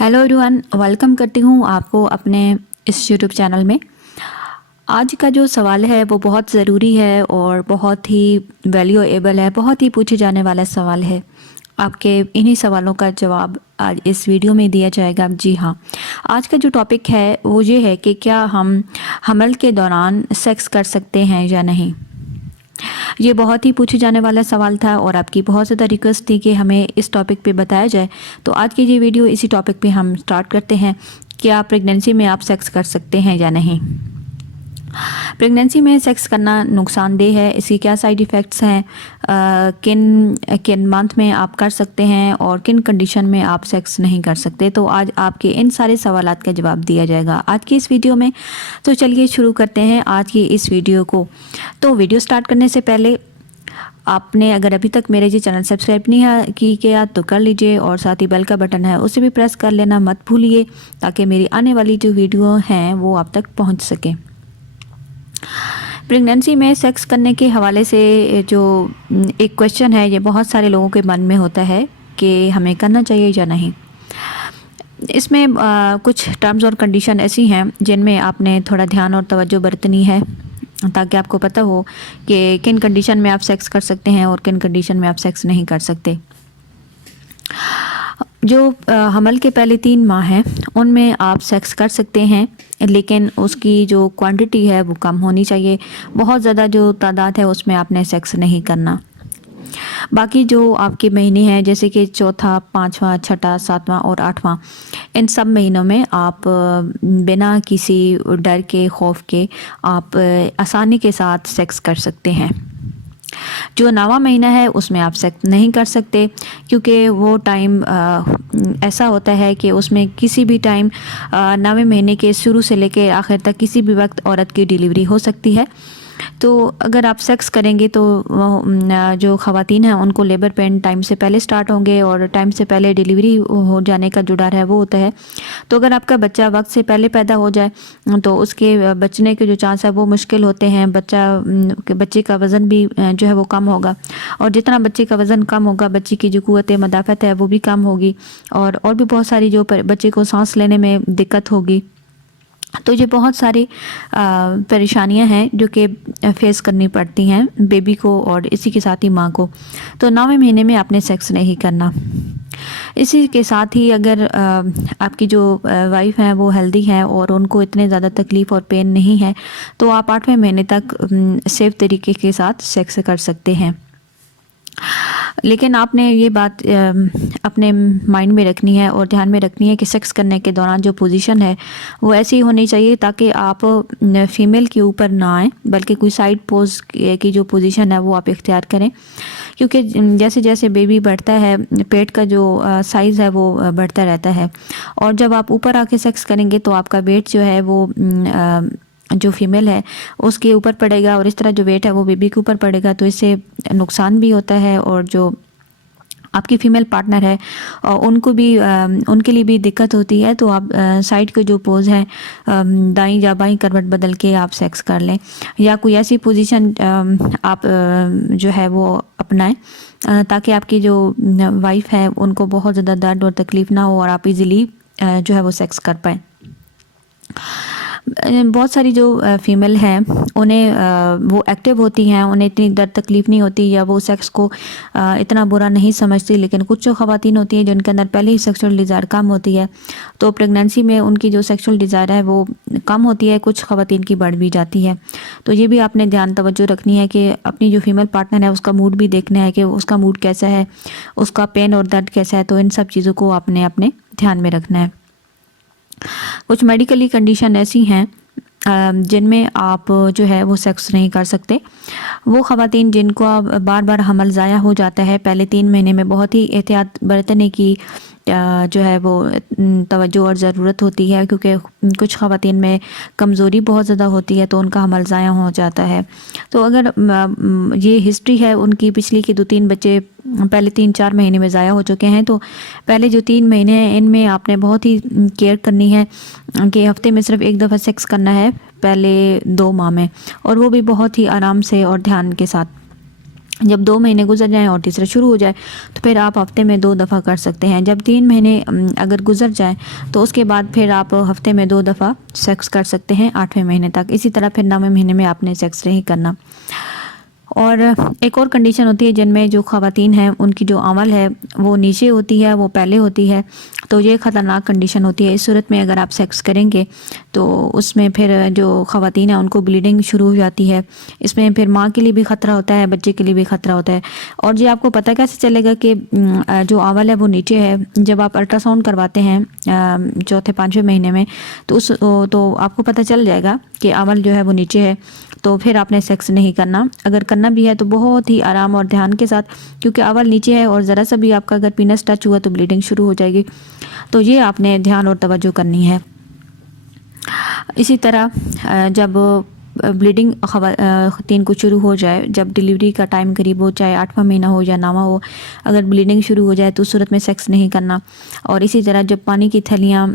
Hello everyone, welcome करती हूँ आपको अपने इस यूट्यूब चैनल में। आज का जो सवाल है वो बहुत ज़रूरी है और बहुत ही वैल्यूएबल है, बहुत ही पूछे जाने वाला सवाल है। आपके इन्हीं सवालों का जवाब आज इस वीडियो में दिया जाएगा। जी हाँ, आज का जो टॉपिक है वो ये है कि क्या हम हमल के दौरान सेक्स कर सकते हैं या नहीं। ये बहुत ही पूछे जाने वाला सवाल था और आपकी बहुत ज़्यादा रिक्वेस्ट थी कि हमें इस टॉपिक पे बताया जाए। तो आज की ये वीडियो इसी टॉपिक पे हम स्टार्ट करते हैं। क्या प्रेगनेंसी में आप सेक्स कर सकते हैं या नहीं। प्रेगनेंसी में सेक्स करना नुकसानदेह है, इसके क्या साइड इफ़ेक्ट्स हैं, किन किन मंथ में आप कर सकते हैं और किन कंडीशन में आप सेक्स नहीं कर सकते। तो आज आपके इन सारे सवालात का जवाब दिया जाएगा आज की इस वीडियो में। तो चलिए शुरू करते हैं आज की इस वीडियो को। तो वीडियो स्टार्ट करने से पहले आपने अगर अभी तक मेरे जी चैनल सब्सक्राइब नहीं की किया तो कर लीजिए और साथ ही बेल का बटन है उसे भी प्रेस कर लेना मत भूलिए, ताकि मेरी आने वाली जो वीडियो हैं वो आप तक पहुंच सके। प्रेगनेंसी में सेक्स करने के हवाले से जो एक क्वेश्चन है, ये बहुत सारे लोगों के मन में होता है कि हमें करना चाहिए या नहीं। इसमें कुछ टर्म्स और कंडीशन ऐसी हैं जिनमें आपने थोड़ा ध्यान और तवज्जो बरतनी है, ताकि आपको पता हो कि किन कंडीशन में आप सेक्स कर सकते हैं और किन कंडीशन में आप सेक्स नहीं कर सकते। जो हमल के पहले 3 माह हैं उनमें आप सेक्स कर सकते हैं, लेकिन उसकी जो क्वांटिटी है वो कम होनी चाहिए। बहुत ज़्यादा जो तादाद है उसमें आपने सेक्स नहीं करना। बाकी जो आपके महीने हैं जैसे कि चौथा, पाँचवा, छठा, सातवां और आठवां, इन सब महीनों में आप बिना किसी डर के, खौफ के आप आसानी के साथ सेक्स कर सकते हैं। जो 9वां महीना है उसमें आप सेक्स नहीं कर सकते, क्योंकि वो टाइम ऐसा होता है कि उसमें किसी भी टाइम 9वें महीने के शुरू से लेकर आखिर तक किसी भी वक्त औरत की डिलीवरी हो सकती है। तो अगर आप सेक्स करेंगे तो जो ख़वातीन हैं उनको लेबर पेन टाइम से पहले स्टार्ट होंगे और टाइम से पहले डिलीवरी हो जाने का जो डर है वो होता है। तो अगर आपका बच्चा वक्त से पहले पैदा हो जाए तो उसके बचने के जो चांस है वो मुश्किल होते हैं। बच्चे का वज़न भी जो है वो कम होगा, और जितना बच्चे का वज़न कम होगा बच्चे की जो क़ुव्वत मदाफ़त है वो भी कम होगी, और भी बहुत सारी जो बच्चे को सांस लेने में दिक्कत होगी। तो ये बहुत सारी परेशानियां हैं जो कि फेस करनी पड़ती हैं बेबी को और इसी के साथ ही माँ को। तो 9वें महीने में आपने सेक्स नहीं करना। इसी के साथ ही अगर आपकी जो वाइफ हैं वो हेल्दी हैं और उनको इतने ज़्यादा तकलीफ़ और पेन नहीं है, तो आप 8वें महीने तक सेफ तरीके के साथ सेक्स कर सकते हैं। लेकिन आपने ये बात अपने माइंड में रखनी है और ध्यान में रखनी है कि सेक्स करने के दौरान जो पोजीशन है वो ऐसी होनी चाहिए ताकि आप फीमेल के ऊपर ना आए, बल्कि कोई साइड पोज की जो पोजीशन है वो आप इख्तियार करें। क्योंकि जैसे जैसे बेबी बढ़ता है पेट का जो साइज़ है वो बढ़ता रहता है, और जब आप ऊपर आके सेक्स करेंगे तो आपका वेट जो है वो जो फीमेल है उसके ऊपर पड़ेगा, और इस तरह जो वेट है वो बेबी के ऊपर पड़ेगा। तो इससे नुकसान भी होता है, और जो आपकी फ़ीमेल पार्टनर है और उनको भी उनके लिए भी दिक्कत होती है। तो आप साइड के जो पोज हैं दाईं या बाईं करवट बदल के आप सेक्स कर लें, या कोई ऐसी पोजीशन आप जो है वो अपनाएं ताकि आपकी जो वाइफ है उनको बहुत ज़्यादा दर्द और तकलीफ़ ना हो और आप इजीली जो है वो सेक्स कर पाएँ। बहुत सारी जो फीमेल हैं उन्हें वो एक्टिव होती हैं, उन्हें इतनी दर्द तकलीफ़ नहीं होती या वो सेक्स को इतना बुरा नहीं समझती। लेकिन कुछ जो ख़वातीन होती हैं जिनके अंदर पहले ही सेक्सुअल डिज़ायर कम होती है, तो प्रेगनेंसी में उनकी जो सेक्सुअल डिज़ायर है वो कम होती है, कुछ ख़वातीन की बढ़ भी जाती है। तो ये भी आपने ध्यान तवज्जो रखनी है कि अपनी जो फीमेल पार्टनर है उसका मूड भी देखना है कि उसका मूड कैसा है, उसका पेन और दर्द कैसा है। तो इन सब चीज़ों को आपने अपने ध्यान में रखना है। कुछ मेडिकली कंडीशन ऐसी हैं जिनमें आप जो है वो सेक्स नहीं कर सकते। वो ख़वातीन जिनको बार बार हमल ज़ाया हो जाता है, पहले 3 महीने में बहुत ही एहतियात बरतने की जो है वो तवज्जो और ज़रूरत होती है, क्योंकि कुछ ख़वातीन में कमज़ोरी बहुत ज़्यादा होती है तो उनका हमल ज़ाया हो जाता है। तो अगर ये हिस्ट्री है उनकी पिछली की 2-3 बच्चे पहले 3-4 महीने में ज़ाया हो चुके हैं, तो पहले जो 3 महीने हैं इनमें आपने बहुत ही केयर करनी है कि हफ्ते में सिर्फ 1 दफ़ा सेक्स करना है पहले 2 माह में, और वो भी बहुत ही आराम से और ध्यान के साथ। जब 2 महीने गुजर जाएं और तीसरा शुरू हो जाए तो फिर आप हफ्ते में 2 दफ़ा कर सकते हैं। जब 3 महीने अगर गुजर जाए तो उसके बाद फिर आप हफ्ते में 2 दफ़ा सेक्स कर सकते हैं 8वें महीने तक। इसी तरह फिर 9वें महीने में आपने सेक्स नहीं करना। और एक और कंडीशन होती है जिनमें जो ख़वातीन हैं उनकी जो अमल है वो नीचे होती है, वो पहले होती है, तो ये ख़तरनाक कंडीशन होती है। इस सूरत में अगर आप सेक्स करेंगे तो उसमें फिर जो ख़वातीन हैं उनको ब्लीडिंग शुरू हो जाती है। इसमें फिर माँ के लिए भी ख़तरा होता है, बच्चे के लिए भी ख़तरा होता है। और ये आपको पता कैसे चलेगा कि जो अमल है वो नीचे है? जब आप अल्ट्रासाउंड करवाते हैं चौथे 5वें महीने में तो आपको पता चल जाएगा कि अमल जो है वो नीचे है, तो फिर आपने सेक्स नहीं करना। अगर करना भी है तो बहुत ही आराम और ध्यान के साथ, क्योंकि अवल नीचे है और ज़रा सा भी आपका अगर पीनस टच हुआ तो ब्लीडिंग शुरू हो जाएगी। तो ये आपने ध्यान और तवज्जो करनी है। इसी तरह जब ब्लीडिंग ख़वातीन को शुरू हो जाए, जब डिलीवरी का टाइम करीब हो, चाहे 8वां महीना हो या 9वां हो, अगर ब्लीडिंग शुरू हो जाए तो उस सूरत में सेक्स नहीं करना। और इसी तरह जब पानी की थैलियाँ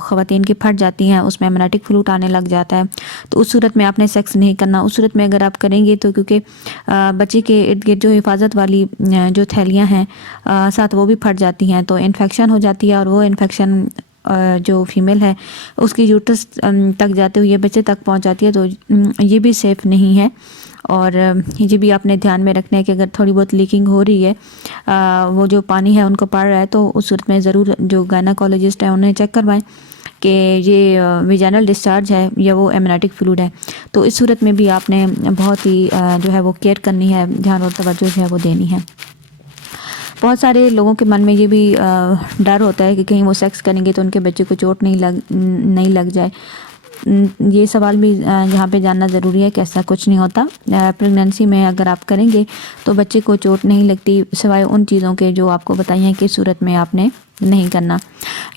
ख़वातीन की फट जाती हैं, उसमें एमनाटिक फ्लूइड आने लग जाता है, तो उस सूरत में आपने सेक्स नहीं करना। उस सूरत में अगर आप करेंगे तो क्योंकि बच्चे के इर्द गिर्द जो हिफाजत वाली जो थैलियाँ हैं साथ वो भी फट जाती हैं, तो इन्फेक्शन हो जाती है और वो इन्फेक्शन जो फीमेल है उसकी यूट्रस तक जाते हुए बच्चे तक पहुंच जाती है, तो ये भी सेफ़ नहीं है। और ये भी आपने ध्यान में रखना है कि अगर थोड़ी बहुत लीकिंग हो रही है, वो जो पानी है उनको पड़ रहा है, तो उस सूरत में ज़रूर जो गायनाकोलॉजिस्ट है उन्हें चेक करवाएं कि ये विजाइनल डिस्चार्ज है या वो एमनाटिक फ्लूइड है। तो इस सूरत में भी आपने बहुत ही जो है वो केयर करनी है, ध्यान और तवज्जो जो है वो देनी है। बहुत सारे लोगों के मन में ये भी डर होता है कि कहीं वो सेक्स करेंगे तो उनके बच्चे को चोट नहीं लग जाए। ये सवाल भी यहाँ पे जानना ज़रूरी है कि ऐसा कुछ नहीं होता। प्रेगनेंसी में अगर आप करेंगे तो बच्चे को चोट नहीं लगती, सिवाय उन चीज़ों के जो आपको बताई हैं कि सूरत में आपने नहीं करना।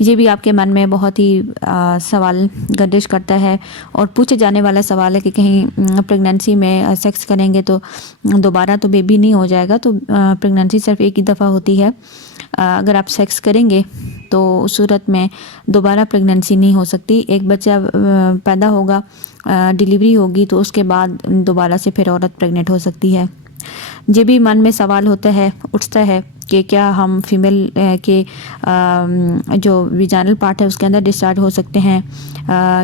ये भी आपके मन में बहुत ही सवाल गर्दिश करता है और पूछे जाने वाला सवाल है कि कहीं प्रेगनेंसी में सेक्स करेंगे तो दोबारा तो बेबी नहीं हो जाएगा। तो प्रेगनेंसी सिर्फ एक ही दफ़ा होती है। अगर आप सेक्स करेंगे तो उस सूरत में दोबारा प्रेगनेंसी नहीं हो सकती। एक बच्चा पैदा होगा, डिलीवरी होगी, तो उसके बाद दोबारा से फिर औरत प्रेग्नेंट हो सकती है। ये भी मन में सवाल उठता है कि क्या हम फीमेल के जो विजाइनल पार्ट है उसके अंदर डिस्चार्ज हो सकते हैं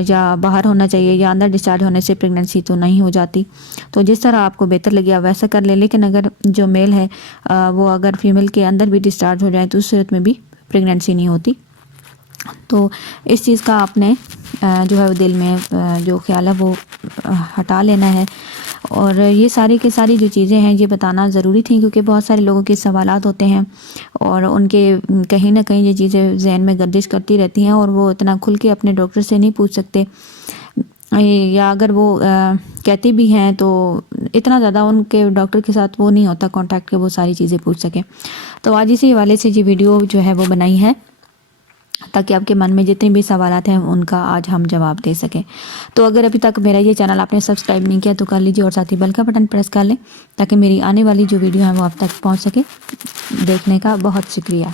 या बाहर होना चाहिए, या अंदर डिस्चार्ज होने से प्रेगनेंसी तो नहीं हो जाती। तो जिस तरह आपको बेहतर लगे आप वैसा कर ले, लेकिन अगर जो मेल है वो अगर फीमेल के अंदर भी डिस्चार्ज हो जाए तो उस सूरत में भी प्रेगनेंसी नहीं होती। तो इस चीज़ का आपने जो है दिल में जो ख्याल है वो हटा लेना है। और ये सारी की सारी जो चीज़ें हैं ये बताना ज़रूरी थी, क्योंकि बहुत सारे लोगों के सवालात होते हैं और उनके कहीं ना कहीं ये चीज़ें जहन में गर्दिश करती रहती हैं और वो इतना खुल के अपने डॉक्टर से नहीं पूछ सकते, या अगर वो कहते भी हैं तो इतना ज़्यादा उनके डॉक्टर के साथ वो नहीं होता कांटेक्ट के वो सारी चीज़ें पूछ सकें। तो आज इसी हवाले से ये वीडियो जो है वो बनाई है ताकि आपके मन में जितने भी सवालात हैं उनका आज हम जवाब दे सकें। तो अगर अभी तक मेरा ये चैनल आपने सब्सक्राइब नहीं किया तो कर लीजिए और साथ ही बेल का बटन प्रेस कर लें ताकि मेरी आने वाली जो वीडियो है वो आप तक पहुंच सके। देखने का बहुत शुक्रिया।